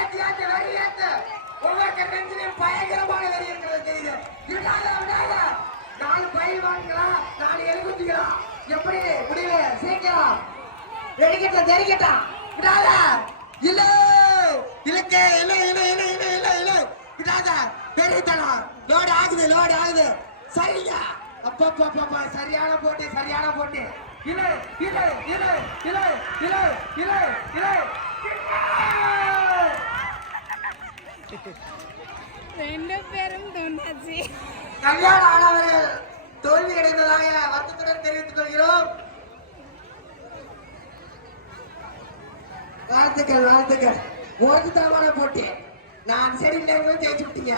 ஏத்து ஏத்து வெறி ஏத்து. ஒவ்வொரு நெஞ்சிலையும் பயங்கரமான வெறி இருக்கிறது தெரியுது. விடாத விடாத. 4 பயில்வான்களா 4 எலுகுத்திகளா எப்படி முடிவு சீக்கிரம் வெடிக்கட்டா தெரிக்கட்டா விடாத. இல்ல இலக்க இல்ல இல்ல இல்ல இல்ல இல்ல இல்ல விடாத. பெரியத்தனம் லோடு ஆகுது சரியா. அப்பப்பா சரியான போட்டி இல்ல இல்ல இல்ல இல்ல இல்ல இல்ல இல்ல 2 பேரும் தோண்டாச்சு. கல்யாண ஆனவர்கள் தோல்வி அடைந்ததாக வருத்தத்துடன் தெரிவித்துக் கொள்கிறோம். வாழ்த்துக்கள். ஒரு தரமான போட்டி. நான் சரி ஜெயிச்சு விட்டீங்க.